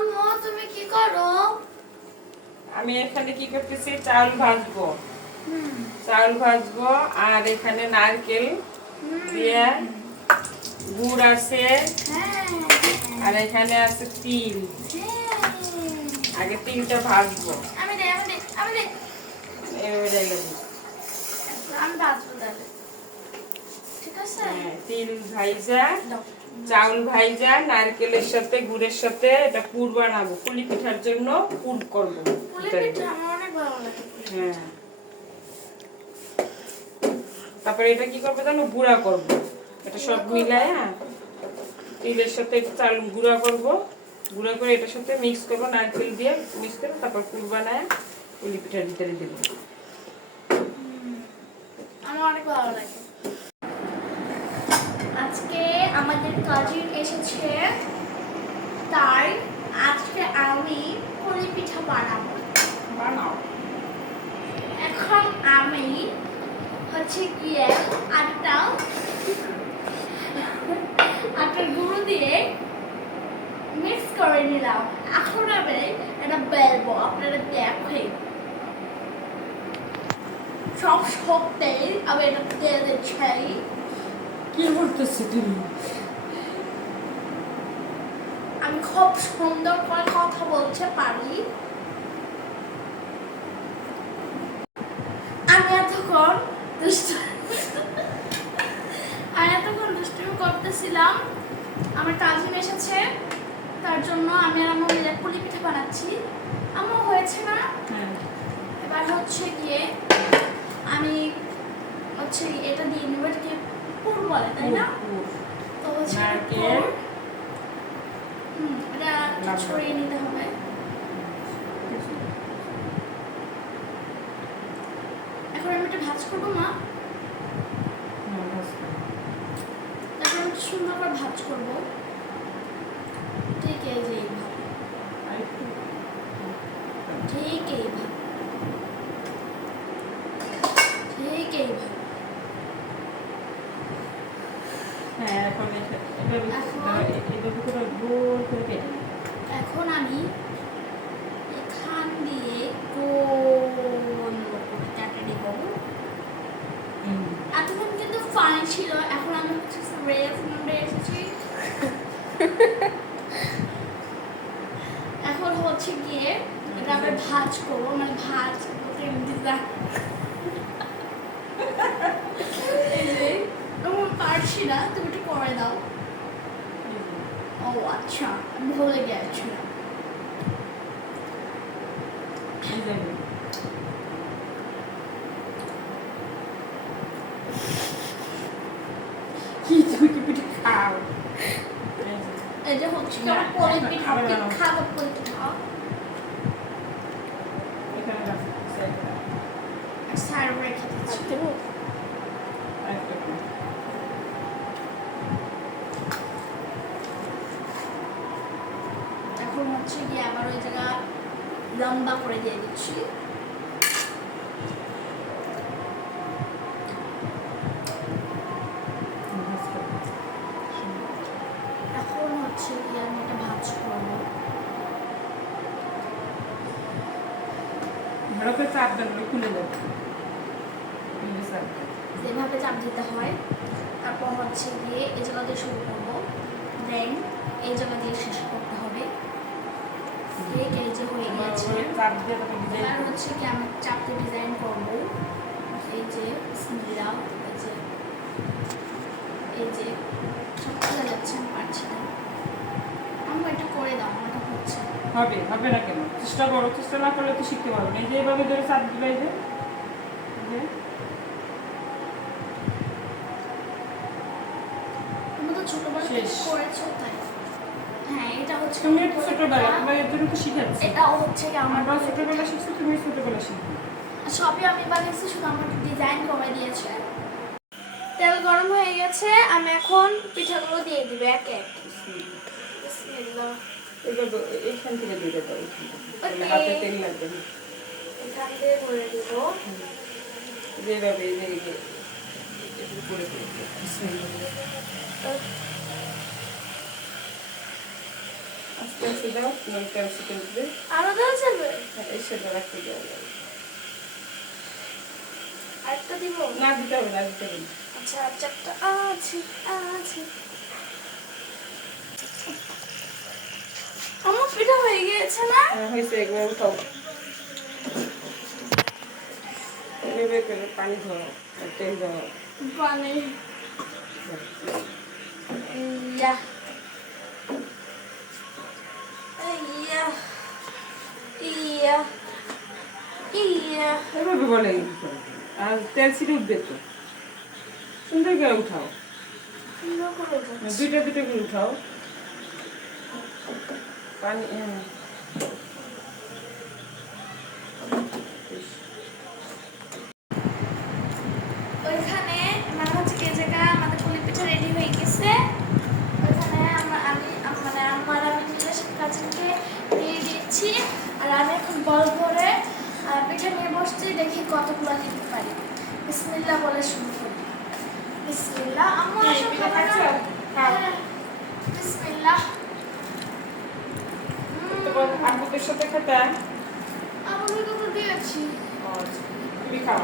আম্মু তুমি কি করো? আমি এখানে কি করতেছি? চাউল ভাজবো। চাউল ভাজবো আর এখানে নারকেল দিয়ে গুড় আছে। হ্যাঁ। আর এখানে আছে তিল। হ্যাঁ। আগে তিলটা ভাজবো। তিল ভাইজা। চাউল ভাইজা নারকেলের সাথে গুড়ের সাথে এটা পুর বানাবো। পুলি পিঠার জন্য পুর করব। হ্যাঁ। তারপরে এটা কি করব জানো? গুঁড়া করব। এটা সব মিলায় তিলের সাথে একটু চাল গুঁড়া করব। গুঁড়া করে এটার সাথে মিক্স করব নারকেল দিয়ে মিক্স করে তারপর পুর বানায় পুলি পিঠার ভিতরে দেবো। আমার অনেক ভালো লাগে। আজকে আমাদের কাজিন এসেছে। তাই আজকে আমি পুলি পিঠা বানাবো। বানাও। এখন আমি হচ্ছে গিয়ে আটটা আটটা গুঁড়ো দিয়ে মিক্স করে নিলাম। এখন আমি এটা বেলবো আপনারা দেখেন। সব সত্যি আমি এটা দিয়ে দিচ্ছি কি বলতেছি তুমি? আমি খুব সুন্দর করে কথা বলতে পারি। আমি এতক্ষণ দুষ্ট আমি এতক্ষণ দুষ্টুমি করতেছিলাম। আমার কাজিন এসেছে তার জন্য আমি আর আমার মিলে পুলি পিঠা বানাচ্ছি। আমার হয়েছে না? হ্যাঁ। এবার হচ্ছে গিয়ে আমি হচ্ছে এটা দিয়ে নেব পুর বলে তাই না। তো পুর। এটা ছড়িয়ে নিতে হবে। এখন আমি এটা ভাজ করব মা। তারপর আমি সুন্দর করে ভাজ করব। ঠিক এই যে এইভাবে আর একটু ঠিক এইভাবে ঠিক এইভাবে হ্যাঁ এখন এটা- এটার ভিতরে- এখন- দাঁড়াও, এ- এটার ভিতরে গোল করে কেটে নাও। এখন আমি এখান দিয়ে গোল কেটে নেব হুম। এতক্ষণ কিন্তু ফানি ছিল, এখন আমি হচ্ছে রেস মোডে এসেছি এখন হচ্ছে গিয়ে এটা আবার ভাজ করব মানে ভাজ বলতে এমনি যা- এই যে তেমন পারছি না তুমি একটু করে দাও। ও আচ্ছা আমি ভুলে গেছিলাম কি তুমি কি পিঠে খাও? এই যে, হচ্ছে আমার পলি পিঠা খাব পলি পিঠা। সাইড রেখে। দিচ্ছি আরেকটা করো। এখন হচ্ছে গিয়ে আবার ওই জায়গা লম্বা করে দিয়ে দিচ্ছি। এখন হচ্ছে গিয়ে আমি এটা ভাজ করব। চাপ খুলে যাবে এই চাপ দিতে হয় তারপর হচ্ছে গিয়ে এই জায়গা দিয়ে শুরু করব। দেন এই জায়গা দিয়ে শেষ করতে ঠিক এই যে হয়ে গেছে। এবার হচ্ছে কি আমি চাপতে ডিজাইন করব। এই যে বিসমিল্লাহ এই যে এই যে সব খুলে যাচ্ছে আমি পারছি না। আমি এটা করে দাও আমার এটা হচ্ছে। হবে হবে না কেন? চেষ্টা করো চেষ্টা না করলে তো শিখতে পারবে না। এই যে এইভাবে ধরে চাপ দিবে এই যে এই যে। তুমি তো ছোটবেলা থেকে। করেছ তাই হ্যাঁ এটা হচ্ছে তুমি আমার। ছোটবেলা তোমার এর শিখাচ্ছি। হচ্ছে কি আমার আমরা ছোটবেলা শিখছি তুমি ছোটবেলা শিখবে। সবই আমি বানিয়েছি শুধু আমাকে ডিজাইন করে দিয়েছে। তেল গরম হয়ে গেছে আমি এখন পিঠাগুলো দিয়ে দিব এক এক। এইখান থেকে দিয়ে দেবো এইখান থেকে। হাতে তেল লাগবে না এখান দিয়ে ভরে দিব। যেভাবে করে দিতে বিসমিল্লাহ। আস্তে আস্তে নয় ক্যান্সেল করে আরও দেওয়া রাখতে দেওয়া যাবে আরেকটা দিব না দিতে হবে না দিতে হবে আচ্ছা চারটা আছে আছে আমার পিঠা হয়ে গিয়েছে না হ্যাঁ, হয়েছে একবার উঠাও এভাবে করে পানি ধরো তেল দাও পানি ইয়া ইয়া বলে আর তেল ছিটে উঠবে তো। সুন্দর করে উঠাও। দুইটা দুটো করে উঠাও। পানি হ্যাঁ ওইখানে মানে হচ্ছে কি এই জায়গা আমাদের পুলি পিঠা রেডি হয়ে গেছে ওইখানে আমা- আমি আম- মানে আমার আমি মিলে কাজিনকে দিয়ে দিচ্ছি আর আমি এখন বল করে আহ, পিঠা বসছি দেখি কতগুলো দিতে পারি। বিসমিল্লাহ বলে শুরু করি বিসমিল্লাহ আমার খাবার খাচ্ছো? খাও। হ্যাঁ, বিসমিল্লাহ। তোমার আপুদের সাথে খেতে আমাকে কথা দিয়েছি। তুমি খাও।